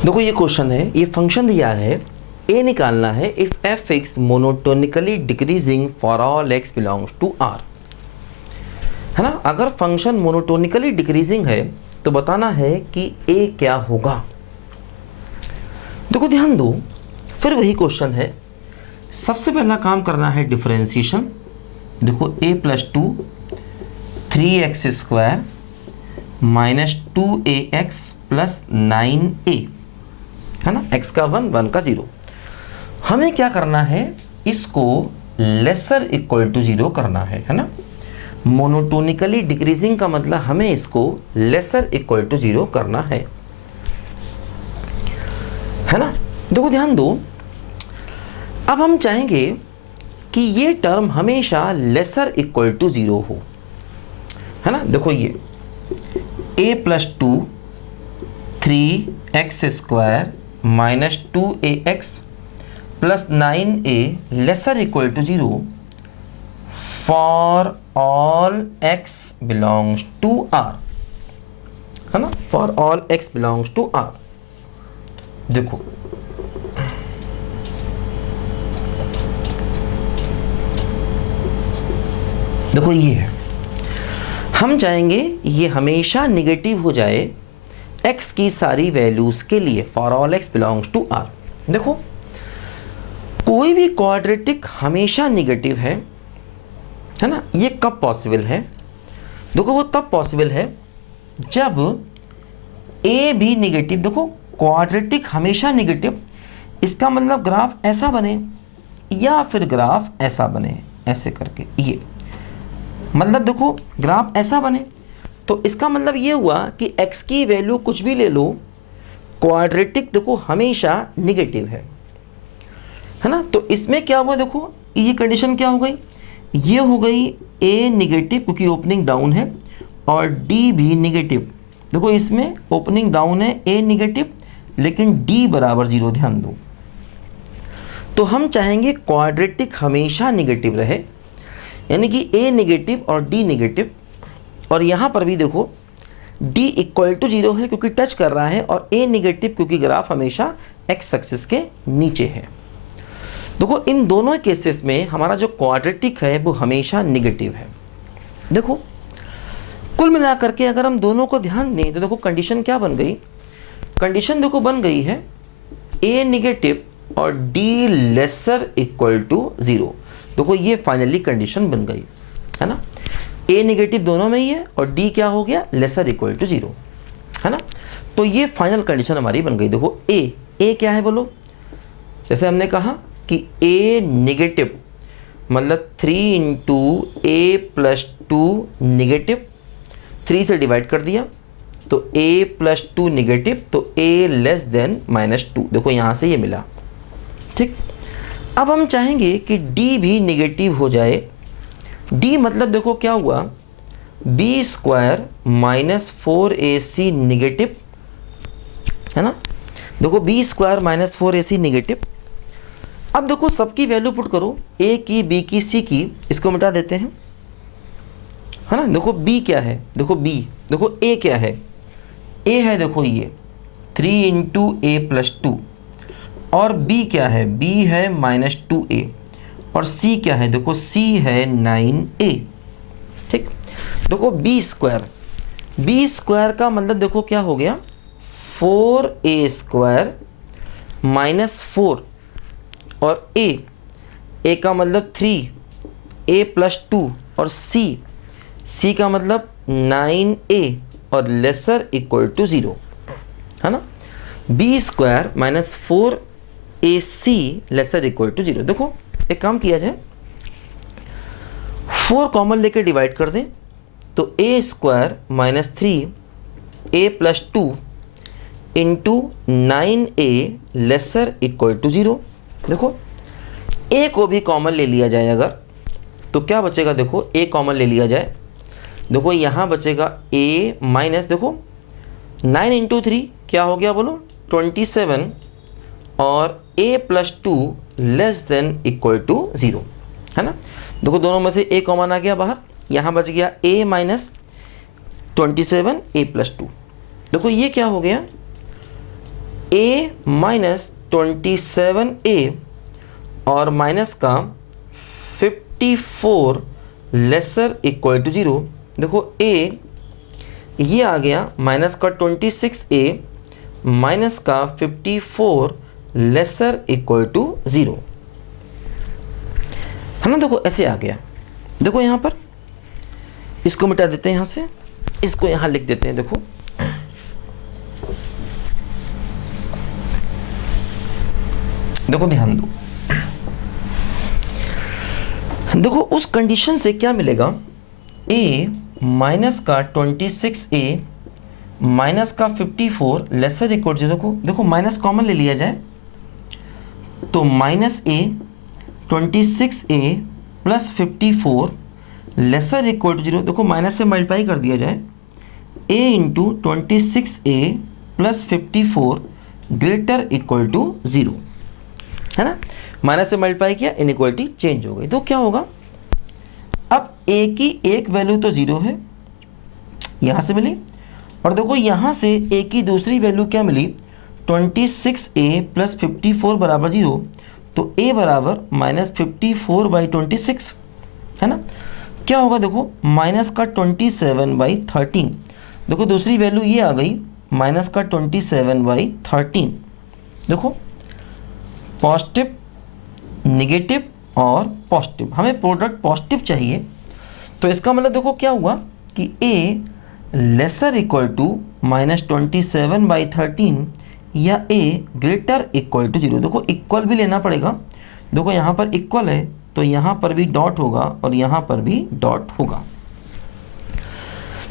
देखो ये क्वेश्चन है, ये फंक्शन दिया है, ए निकालना है if f x monotonically decreasing for all x belongs to R, है ना। अगर फंक्शन मोनोटोनिकली डिक्रीजिंग है तो बताना है कि ए क्या होगा। देखो ध्यान दो, फिर वही क्वेश्चन है। सबसे पहला काम करना है डिफरेंशिएशन। देखो A plus two 3x² minus 2ax plus 9a, है ना। x का 1, 1 का 0। हमें क्या करना है, इसको लेसर इक्वल टू 0 करना है ना। मोनोटोनिकली डिक्रीजिंग का मतलब हमें इसको लेसर इक्वल टू 0 करना है ना। देखो ध्यान दो, अब हम चाहेंगे कि ये टर्म हमेशा लेसर इक्वल टू 0 हो, है ना। देखो ये a plus 2 3x² minus 2ax plus 9a lesser equal to 0 for all x belongs to r, है ना। For all x belongs to r। देखो देखो ये है, हम चाहेंगे ये हमेशा निगेटिव हो जाए x की सारी वैल्यूज के लिए, for all x belongs to r। देखो कोई भी क्वाड्रेटिक हमेशा निगेटिव है ना। ये कब पॉसिबल है? देखो वो तब पॉसिबल है जब a भी निगेटिव। देखो क्वाड्रेटिक हमेशा निगेटिव, इसका मतलब ग्राफ ऐसा बने या फिर ग्राफ ऐसा बने, ऐसे करके ये मतलब देखो ग्राफ ऐसा बने तो इसका मतलब ये हुआ कि x की वैल्यू कुछ भी ले लो, क्वाड्रेटिक देखो हमेशा निगेटिव है ना। तो इसमें क्या हुआ, देखो ये कंडीशन क्या हो गई, ये हो गई a निगेटिव क्योंकि ओपनिंग डाउन है, और d भी निगेटिव। देखो इसमें ओपनिंग डाउन है, a निगेटिव लेकिन d बराबर 0। ध्यान दो, तो हम चाहेंगे क्वाड्रेटिक हमेशा निगेटिव रहे, यानी कि a निगेटिव और d निगेटिव। और यहाँ पर भी देखो d इक्वल टू 0 है क्योंकि टच कर रहा है, और a निगेटिव क्योंकि ग्राफ हमेशा x एक्सिस के नीचे है। देखो इन दोनों केसेस में हमारा जो क्वाड्रेटिक है वो हमेशा निगेटिव है। देखो कुल मिलाकर के अगर हम दोनों को ध्यान दें तो देखो कंडीशन क्या बन गई, कंडीशन देखो बन गई है a निगेटिव और d लेसर इक्वल टू 0। देखो ये फाइनली कंडीशन बन गई, है ना। a निगेटिव दोनों में ही है और d क्या हो गया, लेसर इक्वल टू 0, है ना। तो ये फाइनल कंडीशन हमारी बन गई। देखो a क्या है बोलो, जैसे हमने कहा कि a निगेटिव मतलब 3 इंटू a प्लस 2 निगेटिव, 3 से डिवाइड कर दिया तो a प्लस 2 निगेटिव, तो a लेस देन -2। देखो यहाँ से ये मिला, ठीक। अब हम चाहेंगे कि d भी निगेटिव हो जाए। d मतलब देखो क्या हुआ, b² माइनस 4ac निगेटिव, है ना। देखो b² माइनस 4ac निगेटिव। अब देखो सबकी वैल्यू पुट करो, a की, b की, c की, इसको मिटा देते हैं, है ना। देखो b क्या है, देखो b, देखो a क्या है, a है देखो ये 3 इंटू a प्लस 2, और b क्या है, b है -2a, और c क्या है, देखो c है 9a, ठीक। देखो b² का मतलब देखो क्या हो गया, 4a² माइनस 4, और a का मतलब 3a प्लस 2, और c का मतलब 9a और लेसर इक्वल टू 0, है ना। b² minus 4ac laser equal to 0। देखो एक काम किया जाए, 4 कॉमन लेके डिवाइड कर दें तो a² minus 3a plus 2 into 9a lesser equal to 0। देखो a को भी कॉमन ले लिया जाए अगर, तो क्या बचेगा, देखो a कॉमन ले लिया जाए, देखो यहाँ बचेगा a माइनस, देखो 9 इंटू 3 क्या हो गया बोलो, 27, और a plus 2 less than equal to 0, है ना। देखो दोनों में से a कॉमन आ गया बाहर, यहाँ बच गया a माइनस 27 a प्लस 2। देखो ये क्या हो गया, a माइनस 27a और माइनस का 54 लेसर इक्वल टू 0। देखो a ये आ गया माइनस का 26a माइनस का 54 लेसर इक्वल टू 0, है ना। देखो ऐसे आ गया। देखो यहाँ पर इसको मिटा देते हैं, यहाँ से इसको यहाँ लिख देते हैं। देखो देखो ध्यान दो। देखो उस कंडीशन से क्या मिलेगा, a माइनस का 26a माइनस का 54 लेसर इक्वल टू, देखो माइनस कॉमन ले लिया जाए तो minus a 26a plus 54 lesser equal to 0। देखो माइनस से मल्टीप्लाई कर दिया जाए, a into 26a plus 54 greater equal to 0, है ना। माइनस से मल्टीप्लाई किया, इनइक्वालिटी चेंज हो गई। तो क्या होगा, अब a की एक वैल्यू तो 0 है, यहाँ से मिली, और देखो यहाँ से a की दूसरी वैल्यू क्या मिली, 26a प्लस 54 बराबर 0, तो a बराबर माइनस 54/26, है ना। क्या होगा, देखो माइनस का 27/13। देखो दूसरी वैल्यू ये आ गई माइनस का 27/13। देखो पॉजिटिव, नेगेटिव और पॉजिटिव, हमें प्रोडक्ट पॉजिटिव चाहिए। तो इसका मतलब देखो क्या हुआ कि a lesser equal to minus 27/13 या a ग्रेटर इक्वल टू 0। देखो इक्वल भी लेना पड़ेगा। देखो यहाँ पर इक्वल है तो यहाँ पर भी डॉट होगा और यहाँ पर भी डॉट होगा।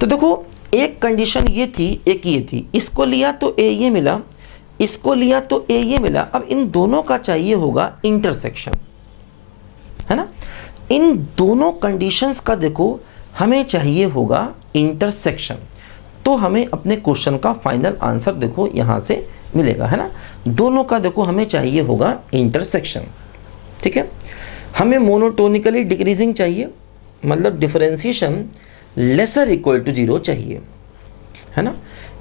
तो देखो एक कंडीशन ये थी, एक ये थी, इसको लिया तो a ये मिला, इसको लिया तो a ये मिला। अब इन दोनों का चाहिए होगा इंटरसेक्शन, है ना। इन दोनों कंडीशंस का देखो हमें चाहिए होगा इंटरसेक्शन, तो हमें अपने क्वेश्चन का फाइनल आंसर देखो यहाँ से मिलेगा, है ना। दोनों का देखो हमें चाहिए होगा इंटरसेक्शन, ठीक है। हमें मोनोटोनिकली डिक्रीजिंग चाहिए, मतलब डिफरेंशिएशन लेसर इक्वल टू 0 चाहिए, है ना।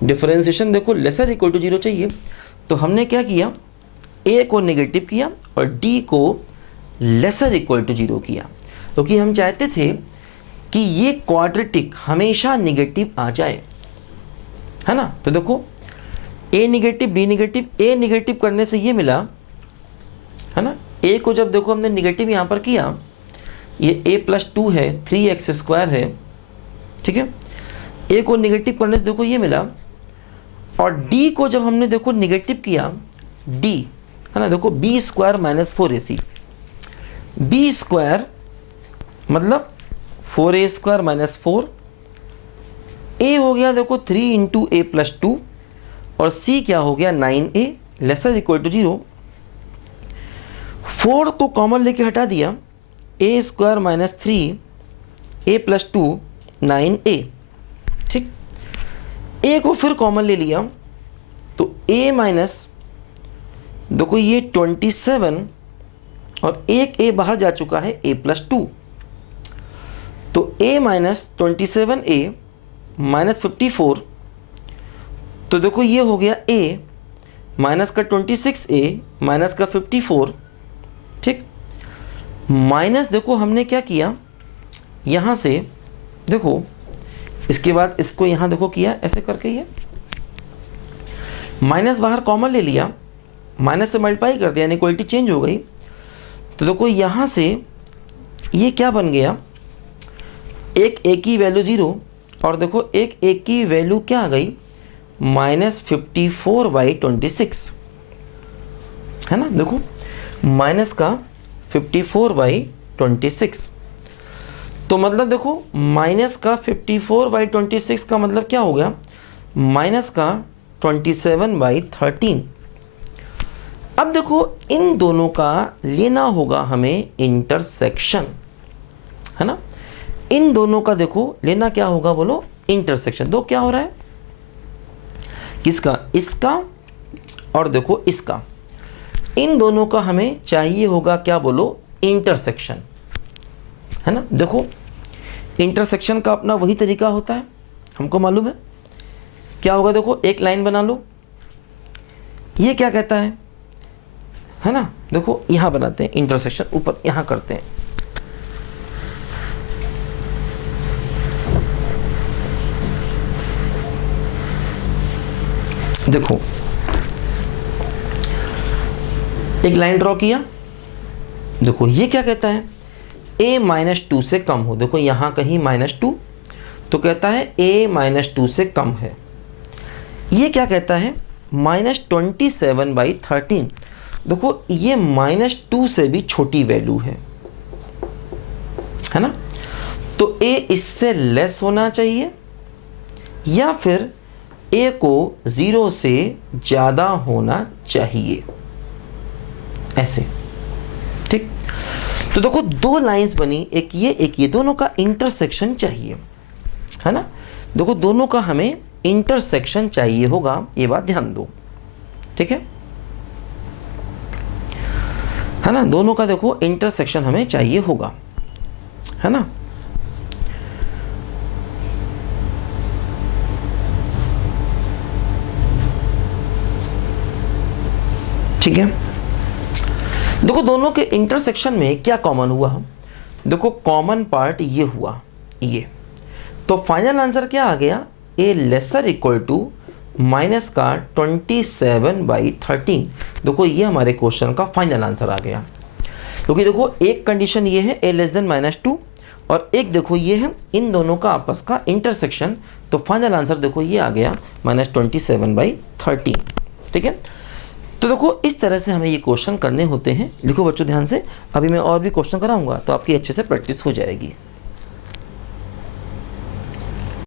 डिफरेंशिएशन देखो लेसर इक्वल टू 0 चाहिए। तो हमने क्या किया, a को नेगेटिव किया और d को लेसर इक्वल टू 0 किया, क्योंकि हम चाहते थे कि ये क्वाड्रेटिक हमेशा नेगेटिव आ जाए, है ना। तो देखो a negative, b negative, a negative करने से ये मिला, है ना। a को जब देखो हमने नेगेटिव यहाँ पर किया, ये a प्लस 2 है, 3x² है, ठीक है। a को नेगेटिव करने से देखो ये मिला, और d को जब हमने देखो नेगेटिव किया, d, है ना, देखो b² माइनस 4ac, b² मतलब 4a² माइनस 4, a हो गया देखो 3 इंटू a प्लस 2, और c क्या हो गया 9a लेसर इक्वल टू 0। 4 को कॉमन लेके हटा दिया, a² minus 3a plus 2 9a, ठीक। a को फिर कॉमन ले लिया तो a माइनस, देखो ये 27 और एक a बाहर जा चुका है a प्लस 2, तो a माइनस 27a माइनस 54, तो देखो ये हो गया a माइनस का 26a माइनस का 54, ठीक। माइनस देखो हमने क्या किया, यहाँ से देखो इसके बाद इसको यहाँ देखो किया ऐसे करके, ये माइनस बाहर कॉमन ले लिया, माइनस से मल्टीप्लाई कर दिया, इनइक्वालिटी चेंज हो गई। तो देखो यहाँ से ये क्या बन गया, एक a की वैल्यू 0 और देखो एक a की वैल्यू क्या आ गई माइनस 54/26, है ना। देखो माइनस का 54/26, तो मतलब देखो माइनस का 54/26 का मतलब क्या हो गया, माइनस का 27/13। अब देखो इन दोनों का लेना होगा हमें इंटरसेक्शन, है ना। इन दोनों का देखो लेना क्या होगा, बोलो इंटरसेक्शन। तो क्या हो रहा है, किसका, इसका और देखो इसका, इन दोनों का हमें चाहिए होगा क्या, बोलो इंटरसेक्शन, है ना। देखो इंटरसेक्शन का अपना वही तरीका होता है, हमको मालूम है क्या होगा। देखो एक लाइन बना लो, ये क्या कहता है ना, देखो यहाँ बनाते हैं इंटरसेक्शन, ऊपर यहाँ करते हैं। देखो एक लाइन ड्रॉ किया, देखो ये क्या कहता है, a -2 से कम हो। देखो यहाँ कहीं -2, तो कहता है a -2 से कम है। ये क्या कहता है, -27/13। देखो ये -2 से भी छोटी वैल्यू है ना, तो a इससे लेस होना चाहिए या फिर a को 0 से ज़्यादा होना चाहिए, ऐसे। ठीक, तो देखो दो लाइंस बनी, एक ये, दोनों का इंटरसेक्शन चाहिए, है ना। देखो दोनों का हमें इंटरसेक्शन चाहिए होगा, ये बात ध्यान दो, ठीक है ना। दोनों का देखो इंटरसेक्शन हमें चाहिए होगा, है ना। ठीक है, देखो दोनों के इंटरसेक्शन में क्या कॉमन हुआ, देखो कॉमन पार्ट ये हुआ, ये, तो फाइनल आंसर क्या आ गया, a lesser equal to minus का 27/13। देखो ये हमारे क्वेश्चन का फाइनल आंसर आ गया, क्योंकि देखो एक कंडीशन ये है a लेस देन -2 और एक देखो ये है इन दोनों का आपस का इंटरसेक्शन, तो फाइनल आंसर देखो ये आ गया -27/13। ठीक है, तो देखो इस तरह से हमें ये क्वेश्चन करने होते हैं। लिखो बच्चों ध्यान से, अभी मैं और भी क्वेश्चन कराऊंगा तो आपकी अच्छे से प्रैक्टिस हो जाएगी।